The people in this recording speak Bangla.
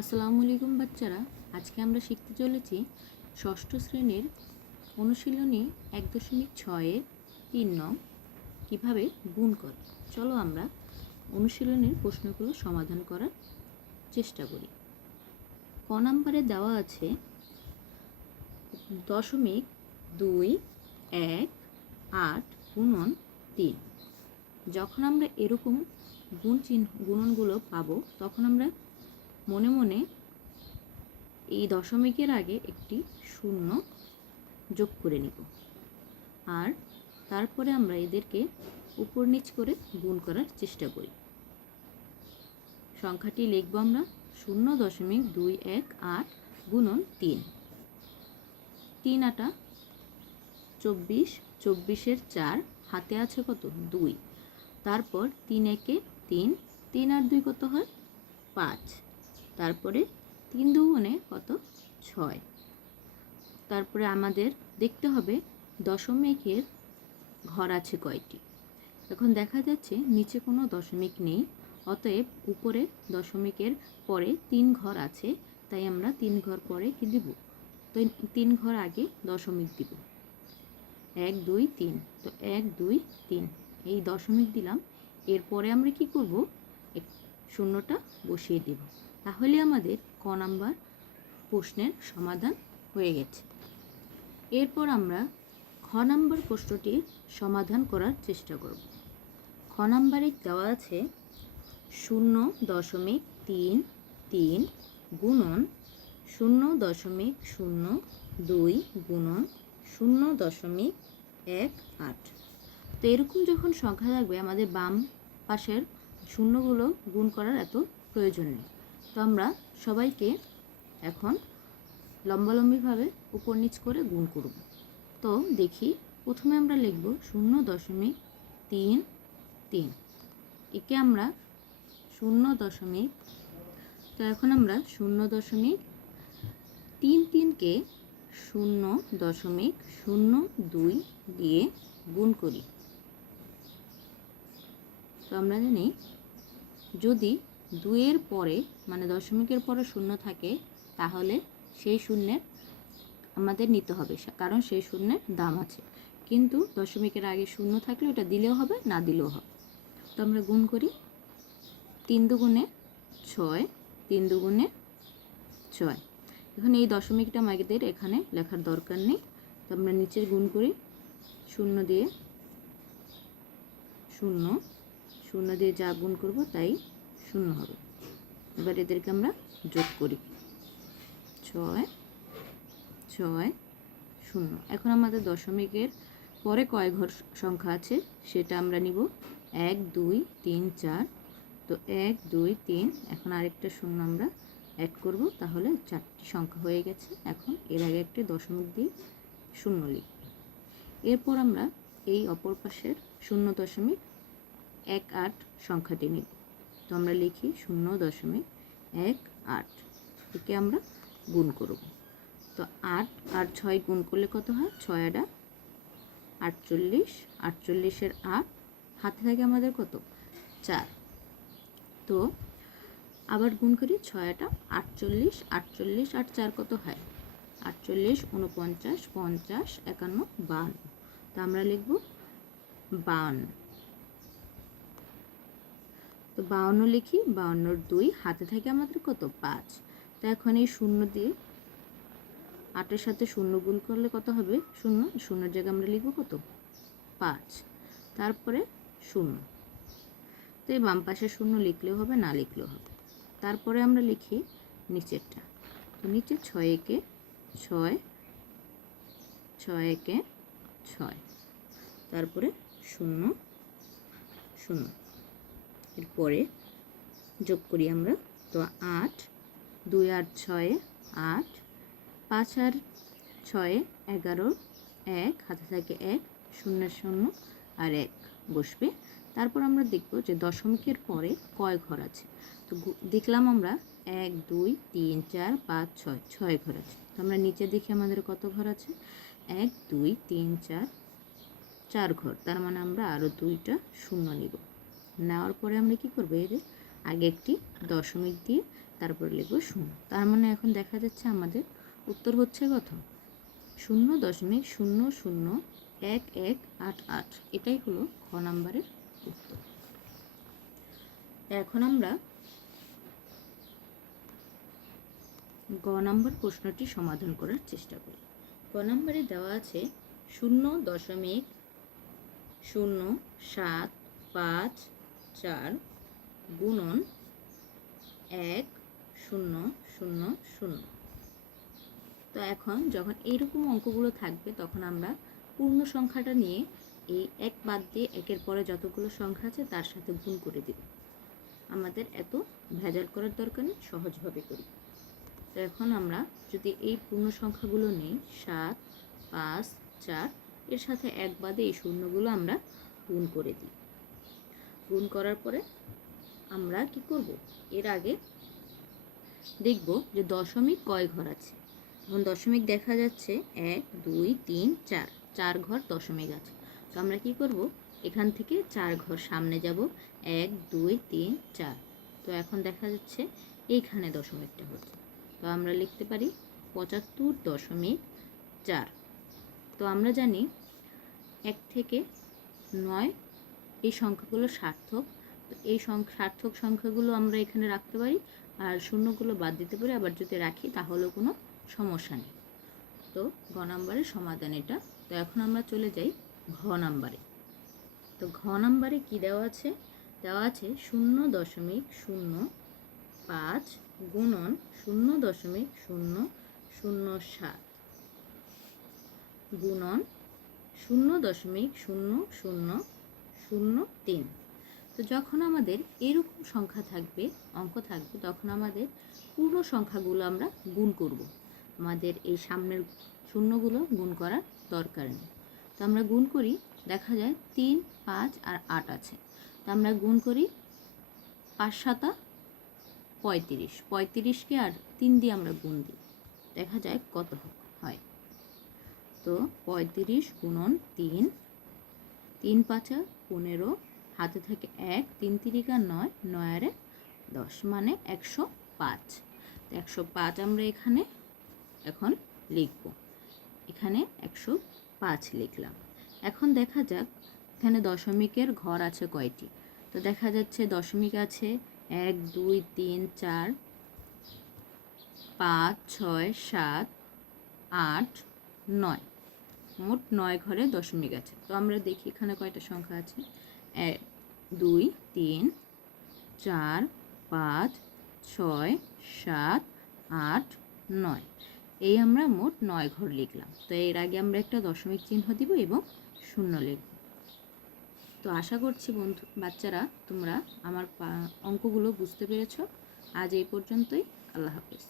আসসালামু আলাইকুম বাচ্চারা, আজকে আমরা শিখতে চলেছি ষষ্ঠ শ্রেণীর অনুশীলনী 1.6 3 নং কীভাবে গুণ করে। চলো আমরা অনুশীলনীর প্রশ্নগুলো সমাধান করার চেষ্টা করি। ক নম্বরে দেওয়া আছে 0.218 গুণন 3। যখন আমরা এরকম গুণনগুলো পাবো তখন আমরা মনে মনে এই দশমিকের আগে একটি শূন্য যোগ করে নিব, আর তারপরে আমরা এদেরকে উপর নিচ করে গুণ করার চেষ্টা করি। সংখ্যাটি লিখব আমরা 0.218 গুণন 3। 3 আটা 24, 24-এর 4, হাতে আছে কত 2, তারপর 3 একে 3, 3 আর 2 কত হয় 5, তারপরে 3 দুগুণে কত 6। তারপরে আমাদের দেখতে হবে দশমিকের ঘর আছে কয়টি। এখন দেখা যাচ্ছে নিচে কোনো দশমিক নেই, অতএব উপরে দশমিকের পরে 3 ঘর আছে, তাই আমরা 3 ঘর পরে কি দিব, তো 3 ঘর আগে দশমিক দিব। 1 2 3, তো 1 2 3 এই দশমিক দিলাম। এরপরে আমরা কি করব, শূন্যটা বসিয়ে দেব। তাহলে আমাদের ক নাম্বার প্রশ্নের সমাধান হয়ে গেছে। এরপর আমরা খ নাম্বার প্রশ্নটির সমাধান করার চেষ্টা করব। খ নাম্বারে দেওয়া আছে 0.33 গুণন 0.02 গুণন 0.18। তো এরকম যখন সংখ্যা থাকবে আমাদের বাম পাশের শূন্যগুলো গুণ করার এত প্রয়োজন নেই। তো আমরা সবাইকে এখন লম্বালম্বিভাবে উপর নিচ করে গুণ করব। তো দেখি, প্রথমে আমরা লিখব 0.33, একে আমরা 0. তো এখন আমরা 0.33কে 0.02 দিয়ে গুণ করি। তো আমরা জানি যদি 2-এর পরে মানে দশমিকের পরে শূন্য থাকে তাহলে সেই শূন্যের আমাদের নিতে হবে, কারণ সেই শূন্যের দাম আছে। কিন্তু দশমিকের আগে শূন্য থাকলে ওটা দিলেও হবে, না দিলেও হবে। তো আমরা গুণ করি 3 দুগুণে 6, 3 দুগুণে 6। এখন এই দশমিকটা আমাদের এখানে লেখার দরকার নেই, তো আমরা নিচের গুণ করি 0 দিয়ে 0, 0 দিয়ে যা গুণ করব তাই 0 হবে। এবার এদেরকে আমরা যোগ করি 6 6 0। এখন আমাদের দশমিকের পরে কয় ঘর সংখ্যা আছে সেটা আমরা নিব 1 2 3 4। তো 1 2 3, এখন আরেকটা শূন্য আমরা অ্যাড করব, তাহলে 4টি সংখ্যা হয়ে গেছে। এখন এর আগে একটি দশমিক দিয়ে শূন্য লিখব। এরপর আমরা এই অপর পাশের 0.18 সংখ্যাটি নিব। তো আমরা লিখি 0.18, একে আমরা গুণ করব। তো 8 আর 6 গুণ করলে কত হয়, 6 আটা 48, 48-এর 8, হাতে থাকে আমাদের কত 4। তো আবার গুণ করি 6 আটা 48, 48 আর 4 কত হয় 48, 49, 50, 51, 52। তো আমরা লিখব 52। তো 52 লিখি, 52-এর 2, হাতে থাকে আমাদের কত 5। তো এখন এই শূন্য দিয়ে 8-এর সাথে 0 গুণ করলে কত হবে 0, 0-এর জায়গায় আমরা লিখব কত 5, তারপরে 0। তো এই বাম পাশে 0 লিখলেও হবে, না লিখলেও হবে। তারপরে আমরা লিখি নিচেরটা। তো নিচে 6 একে 6, 6 একে 6, তারপরে 0 0। এরপরে যোগ করি আমরা। তো 8 2 আর 6 8, 5 আর 6 11, 1 হাতে থাকে 1, 0 0 আর 1 বসবে। তারপর আমরা দেখব যে দশমিকের পরে কয় ঘর আছে। তো দেখলাম আমরা 1 2 3 4 5 6, 6 ঘর আছে। তো আমরা নিচে দেখি আমাদের কত ঘর আছে, 1 2 3 4, 4 ঘর। তার মানে আমরা আরও 2টা শূন্য নিব। নেওয়ার পরে আমরা কি করব, এর আগে একটি দশমিক দিয়ে তারপরে লিখব 0। তার মানে এখন দেখা যাচ্ছে আমাদের উত্তর হচ্ছে কত? 0.001188। এটাই হলো খ নাম্বারের উত্তর। এখন আমরা গ নাম্বার প্রশ্নটি সমাধান করার চেষ্টা করি। গ নাম্বারে দেওয়া আছে 0.0754 গুণন 1000। তো এখন যখন এইরকম অঙ্কগুলো থাকবে তখন আমরা পূর্ণ সংখ্যাটা নিয়ে এই এক বাদ দিয়ে একের পরে যতগুলো সংখ্যা আছে তার সাথে গুণ করে দিব। আমাদের এত ভেজাল করার দরকার নেই, সহজভাবে করি। তো এখন আমরা যদি এই পূর্ণ সংখ্যাগুলো নিই 7, 5, 4, এর সাথে এক বাদে এই শূন্যগুলো আমরা গুণ করে দিই। গুণ করার পরে আমরা কি করব? এর আগে দেখব যে দশমিক কয় ঘর আছে। এখন দশমিক দেখা যাচ্ছে 1, 2, 3, 4, 4 ঘর দশমিক আছে। তো আমরা কি করব? এখান থেকে 4 ঘর সামনে যাব, 1, 2, 3, 4। তো এখন দেখা যাচ্ছে এইখানে দশমিকটা হচ্ছে, তো আমরা লিখতে পারি 75.4। তো আমরা জানি 1 থেকে 9 এই সংখ্যাগুলো সার্থক। তো এই সার্থক সংখ্যাগুলো আমরা এখানে রাখতে পারি, আর শূন্যগুলো বাদ দিতে পারি। আবার যদি রাখি তাহলেও কোনো সমস্যা নেই। তো গ নাম্বারের সমাধান এটা। তো এখন আমরা চলে যাই ঘ নাম্বারে। তো ঘ নাম্বারে কি দেওয়া আছে? দেওয়া আছে 0.005 গুণন 0.007 গুণন 0.0003। তো যখন আমাদের এরকম সংখ্যা থাকবে, অঙ্ক থাকবে, তখন আমাদের পুরো সংখ্যাগুলো আমরা গুণ করব। আমাদের এই সামনের শূন্যগুলো গুণ করার দরকার নেই। তো আমরা গুণ করি, দেখা যায় 3, 5 আর 8 আছে। তো আমরা গুণ করি 5 7 35। 35কে আর 3 দিয়ে আমরা গুণ দিই, দেখা যায় কত হয়। তো 35 গুণন 3, 3 5 15, হাতে থাকে 1, 3 3 9, 9 আর 10, মানে 105। তো 105 আমরা এখানে এখন লিখব। এখানে 105 লিখলাম। এখন দেখা যাক এখানে দশমিকের ঘর আছে কয়টি। তো দেখা যাচ্ছে দশমিক আছে 1, 2, 3, 4, 5, 6, 7, 8, 9। মোট 9 ঘরে দশমিক আছে। তো আমরা দেখি এখানে কয়টা সংখ্যা আছে। 1, 2, 3, 4, 5, 6, 7, 8, 9। এই আমরা মোট 9 ঘর লিখলাম। তো এর আগে আমরা একটা দশমিক চিহ্ন দিব এবং শূন্য লিখব। তো আশা করছি বাচ্চারা তোমরা আমার অঙ্কগুলো বুঝতে পেরেছ। আজ এই পর্যন্তই। আল্লাহ হাফেজ।